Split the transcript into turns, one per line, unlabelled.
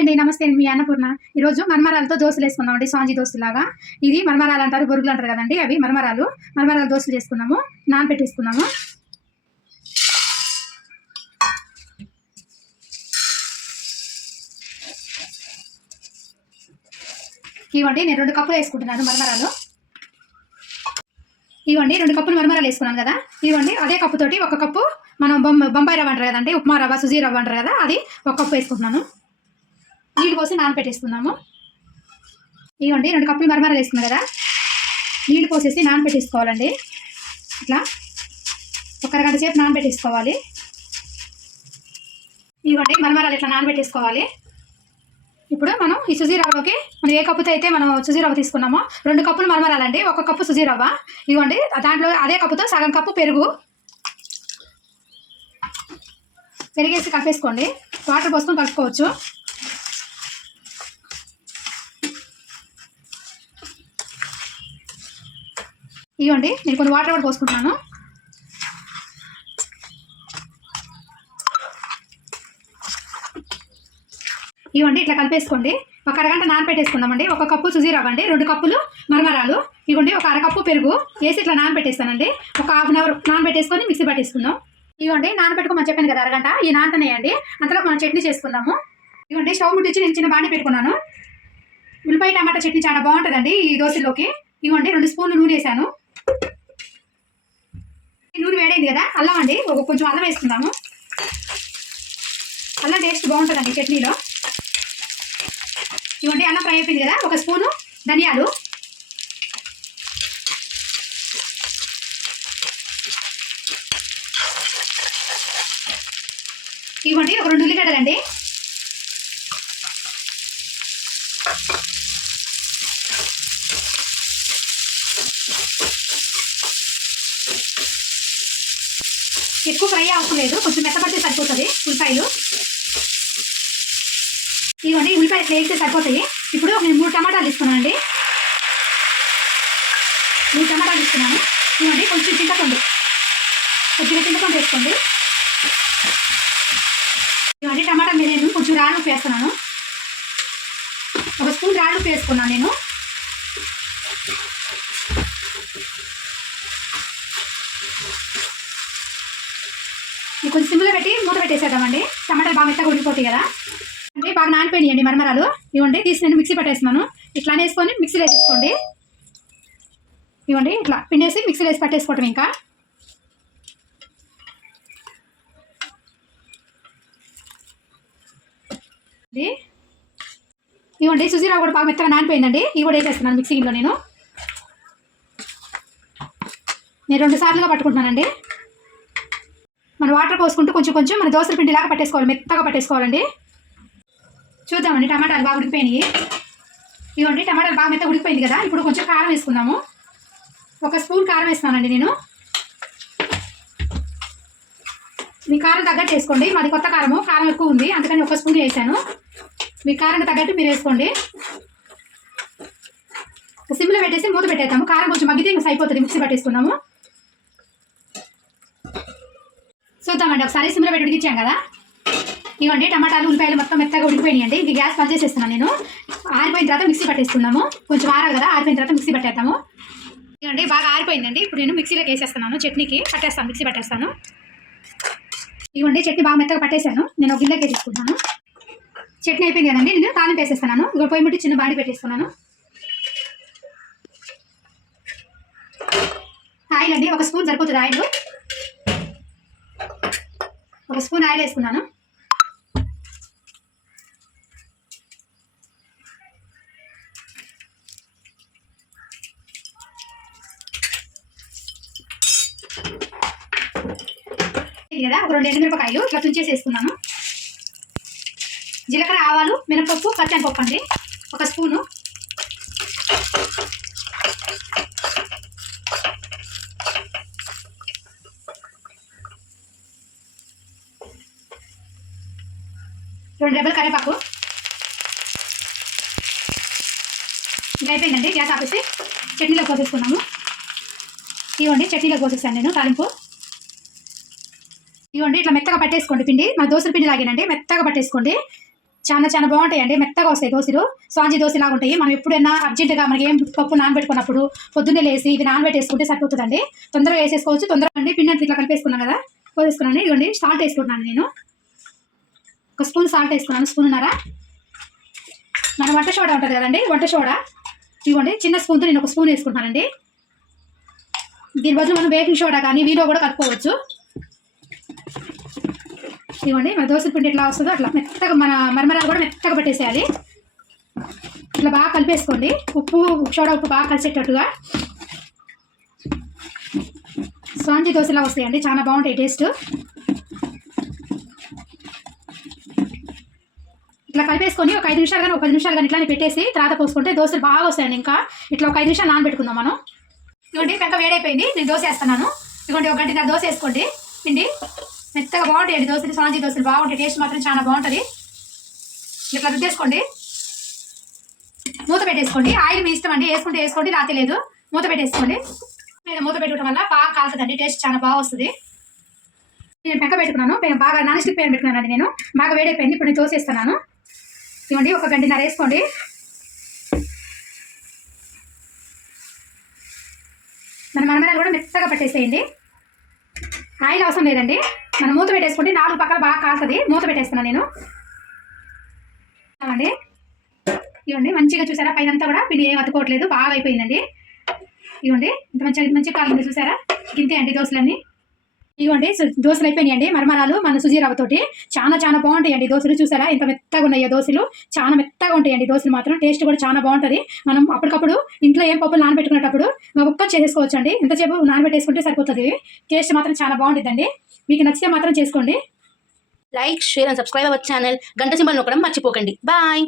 అండి. నమస్తే మీ అన్నపూర్ణ. ఈరోజు మర్మరాలతో దోశలు వేసుకుందాం అండి. సాంజీ దోశలాగా ఇది మర్మరాలు అంటారు బొరుగులు అంటారు కదండి. అవి మర్మరాలు. మర్మరాలు దోశలు చేసుకున్నాము నానబెట్టేసుకుందాము ఇవ్వండి నేను రెండు కప్పులు వేసుకుంటున్నాను మర్మరాలు. ఇవ్వండి రెండు కప్పులు మర్మరాలు వేసుకున్నాను కదా. ఇవ్వండి అదే కప్పుతోటి ఒక కప్పు మనం బొమ్మ బొంబాయి రవ్వ అంటారు కదండి. ఉప్మా రవ్వ సుజీ రవ్వ అంటారు కదా. అది ఒక కప్పు వేసుకుంటున్నాను. నీళ్ళు పోసి నానపెట్టేసుకుందాము. ఇవ్వండి రెండు కప్పులు మరమరాలు వేసుకున్నాను కదా. నీళ్ళు పోసేసి నానపెట్టేసుకోవాలండి. ఇట్లా ఒక అరగంట సేపు నానబెట్టేసుకోవాలి ఇవ్వండి మరమరాలు ఇట్లా నానబెట్టేసుకోవాలి ఇప్పుడు మనం ఈ సుజీరవ్వలోకి మనం ఏ కప్పుతో అయితే మనం సుజీరవ్వ తీసుకున్నామో రెండు కప్పులు మరమరాలండి. ఒక కప్పు సుజీరవ్వ ఇవ్వండి దాంట్లో అదే కప్పుతో సగం కప్పు పెరుగు పెరిగేసి కలిపేసుకోండి. వాటర్ పోసుకొని కలుపుకోవచ్చు. ఇవ్వండి నేను కొన్ని వాటర్ కూడా పోసుకుంటున్నాను. ఇవ్వండి ఇట్లా కలిపేసుకోండి. ఒక అరగంట నానబెట్టేసుకుందామండి ఒక కప్పు సుజీ రవ్వ అండి రెండు కప్పులు మరమరాలు. ఇవ్వండి ఒక అరకప్పు పెరుగు వేసి ఇట్లా నానబెట్టేస్తానండి ఒక హాఫ్ అన్ అవర్ నానబెట్టేసుకొని మిక్సీ పట్టేసుకుందాం. ఇవ్వండి నానబెట్టుకోమని చెప్పాను కదా అరగంట. ఈ నానతనేయండి. అంతలో మనం చట్నీ చేసుకుందాము. ఇవ్వండి స్టవ్ ముట్టించి నేను చిన్న బాండి పెట్టుకున్నాను. ఉల్లిపాయ టమాటా చట్నీ చాలా బాగుంటుందండి ఈ దోశలోకి ఇవ్వండి రెండు స్పూన్లు నూనె వేసాను. నూనె వేడైంది కదా అల్లం అండి. ఒక కొంచెం అల్లం వేసుకుందాము. అల్లం టేస్ట్ బాగుంటుందండి చట్నీలో. ఇవ్వండి అల్లం ఫ్రై అయిపోయింది కదా ఒక స్పూను ధనియాలు. ఇవ్వండి ఒక రెండు ఉల్లిగడ్డలండి. ఎక్కువ ఫ్రై అవసరం లేదు కొంచెం మెత్తపడితే సరిపోతుంది ఉల్లిపాయలు. ఇవ్వండి ఉల్లిపాయలు ఇట్లా వేస్తే సరిపోతాయి. ఇప్పుడు నేను మూడు టమాటాలు తీసుకున్నాను అండి. మూడు టమాటాలు తీసుకున్నాను. ఇవ్వండి కొంచెం చింతపండు. కొద్దిగా చింతపండు వేసుకోండి. ఇవ్వండి టమాటా మీద నేను కొంచెం రాళ్ళు వేస్తున్నాను. ఒక స్పూన్ రాళ్ళు వేసుకున్నాను నేను. కొంచెం సిమ్లో పెట్టి మూత పెట్టేసేద్దామండి. టమాటాలు బాగా మెత్తగా ఉండిపోతాయి కదా. అంటే బాగా నానిపోయినాయండి మరమరాలు. ఇవ్వండి తీసి నేను మిక్సీ పట్టేస్తున్నాను. ఇట్లా వేసుకొని మిక్సీలో వేసేసుకోండి. ఇవ్వండి ఇట్లా పిండేసి మిక్సీలో వేసి పట్టేసుకోవటం ఇంకా. ఇవ్వండి సుజీరావు కూడా బాగా మెత్తగా నానిపోయిందండి. ఇవి కూడా వేసేస్తున్నాను మిక్సీలో నేను. నేను రెండు సార్లుగా పట్టుకుంటున్నానండి. మనం వాటర్ పోసుకుంటూ కొంచెం కొంచెం మన దోశల పిండిలాగా పట్టేసుకోవాలి మెత్తగా పట్టేసుకోవాలండి. చూద్దామండి టమాటాలు బాగా ఉడికిపోయినాయి. ఇవ్వండి టమాటాలు బాగా మెత్త ఉడికిపోయింది కదా ఇప్పుడు కొంచెం కారం వేసుకుందాము. ఒక స్పూన్ కారం వేస్తున్నానండి నేను. మీ కారం తగ్గట్టు వేసుకోండి మాది కొత్త కారము కారం ఎక్కువ ఉంది అందుకని ఒక స్పూన్ వేసాను. మీ కారం తగ్గట్టు మీరు వేసుకోండి. సిమ్లో పెట్టేసి మూత పెట్టేద్దాము కారం కొంచెం మగ్గితే ఇంకా అయిపోతుంది మిక్సీ పట్టేసుకున్నాము చూద్దామండి. ఒకసారి సిమ్లో పెట్టి ఉడికించాం కదా? ఇవ్వండి టమాటాలు ఉల్లిపాయలు మొత్తం మెత్తగా ఉడికిపోయినాయండి ఇది గ్యాస్ బంద్ చేసేస్తున్నాను నేను. ఆరిపోయిన తర్వాత మిక్సీ పట్టేస్తున్నాము. కొంచెం ఆరాలి కదా ఆరిపోయిన తర్వాత మిక్సీ పట్టేద్దాము. ఇవ్వండి బాగా ఆరిపోయిందండి. ఇప్పుడు నేను మిక్సీలోకి వేసేస్తున్నాను. చట్నీకి పట్టేస్తాను మిక్సీ పట్టేస్తాను. ఇవ్వండి చట్నీ బాగా మెత్తగా పట్టేశాను. నేను ఒక గిన్నెకి వేసేసుకుంటాను చట్నీ అయిపోయింది కదండి. నేను తాలింపు వేసేస్తున్నాను. ఇక్కడ పొయ్యి ముట్టి చిన్న బాడీ పెట్టేస్తున్నాను. ఆయిల్ అండి ఒక స్పూన్ సరిపోతుంది ఆయిల్. ఒక స్పూన్ ఆయిల్ వేసుకున్నాను. కదా ఒక రెండు ఎండుమిరపకాయలు ఇట్లా తుంచేసి వేసుకున్నాను జీలకర్ర ఆవాలు మినపప్పు పచ్చనిపప్పు అండి. ఒక స్పూను. రెండు డబ్బులు కరివేపాకు. ఇంకా అయిపోయిందండి గ్యాస్ ఆపేసి చట్నీలో పోసేసుకున్నాము. ఇవ్వండి చట్నీలో పోసేసాను నేను తాలింపు. ఇవ్వండి ఇట్లా మెత్తగా పట్టేసుకోండి పిండి. మా దోశల పిండి లాగేనండి మెత్తగా పట్టేసుకోండి. చాలా చాలా బాగుంటాయండి మెత్తగా వస్తాయి దోశలు స్వాంజీ దోశ లాగా ఉంటాయి. మనం ఎప్పుడైనా అర్జెంటుగా మనకి ఏం పప్పు నానబెట్టుకున్నప్పుడు పొద్దున్నే లేసి ఇవి నానబెట్టేసుకుంటే సరిపోతుందండి. తొందరగా వేసేసుకోవచ్చు. తొందరగా అండి పిండి అంతా ఇట్లా కలిపేసుకున్నాం కదా. పోసేసుకున్నాను. ఇదిగోండి సాల్ట్ వేసుకుంటున్నాను నేను. ఒక స్పూన్ సాల్ట్ వేసుకున్నాను. స్పూన్ ఉన్నారా? మన వంట సోడా ఉంటుంది కదండి వంట సోడా. ఇదిగోండి చిన్న స్పూన్తో నేను ఒక స్పూన్ వేసుకుంటానండి దీని బదులు మనం బేకింగ్ సోడా కానీ వీలో కూడా కలుపుకోవచ్చు. ఇదిగోండి మన దోశ పిండి ఎట్లా వస్తుందో అట్లా మెత్తగా మన మరమరాలు కూడా మెత్తగా పెట్టేసేయాలి. ఇట్లా బాగా కలిపేసుకోండి. ఉప్పు సోడా ఉప్పు బాగా కలిసేటట్టుగా. స్వాంజీ దోశలా వస్తాయండి చాలా బాగుంటాయి టేస్ట్. ఇట్లా కలిపేసుకొని ఒక ఐదు నిమిషాలు కానీ ఒక పది నిమిషాలు కానీ ఇట్లానే పెట్టేసి తర్వాత పోసుకుంటే దోశలు బాగా వస్తాయండి ఇంకా. ఇట్లా ఒక ఐదు నిమిషాలు నానబెట్టుకుందాం మనం. ఇదిగోండి పెంక వేడైపోయింది. నేను దోశ వేస్తున్నాను. ఇదిగోండి ఒక గంట దోశ వేసుకోండి. పిండి. మెత్తగా బాగుంటాయండి దోశలు సాంజీ దోశలు బాగుంటాయి. టేస్ట్ మాత్రం చాలా బాగుంటుంది. ఇట్లా రుద్దేసుకోండి. మూత పెట్టేసుకోండి. ఆయిల్ మీ ఇష్టం అండి. వేసుకుంటే వేసుకోండి రాతే లేదు. మూత పెట్టేసుకోండి. నేను మూత పెట్టుకోవడం వల్ల బాగా కాలుతుందండి. టేస్ట్ చాలా బాగా వస్తుంది. నేను పెంక పెట్టుకున్నాను. బాగా నాన్ స్టిక్ పెన్ పెట్టుకున్నానండి నేను. బాగా వేడైపోయింది. ఇప్పుడు నేను తోసేస్తున్నాను ఇవ్వండి ఒక గంటన్నర వేసుకోండి. మన మరమరాలు కూడా మెత్తగా పట్టేసేయండి. ఆయిల్ అవసరం లేదండి. మనం మూత పెట్టేసుకోండి. నాలుగు పక్కల బాగా కాస్తుంది మూత పెట్టేస్తున్నాను నేను. అండి ఇవ్వండి. మంచిగా చూసారా? పైన అంతా కూడా పిండి ఏం అతుకోవట్లేదు బాగా అయిపోయిందండి. ఇవ్వండి. ఇంత మంచిగా మంచిగా కాలింది చూసారా? గింతే అండి దోశలన్నీ. ఇవ్వండి దోశలు అయిపోయినాయండి. మరమరాలు మన సుజీ రవ్వతోటి చాలా చాలా బాగుంటాయండి దోశలు చూసారా? ఎంత మెత్తగా ఉన్నాయో దోశలు. చాలా మెత్తగా ఉంటాయండి దోశలు మాత్రం. టేస్ట్ కూడా చాలా బాగుంటుంది. మనం అప్పటికప్పుడు ఇంట్లో ఏం పప్పులు నానబెట్టుకునేటప్పుడు ఒక్క చేసుకోవచ్చు అండి ఎంతసేపు నానబెట్టేసుకుంటే సరిపోతుంది. టేస్ట్ మాత్రం చాలా బాగుంటుందండి మీకు నచ్చితే మాత్రం చేసుకోండి.
Like share and subscribe our channel. గంట సింబల్ నొక్కడం మర్చిపోకండి. బాయ్!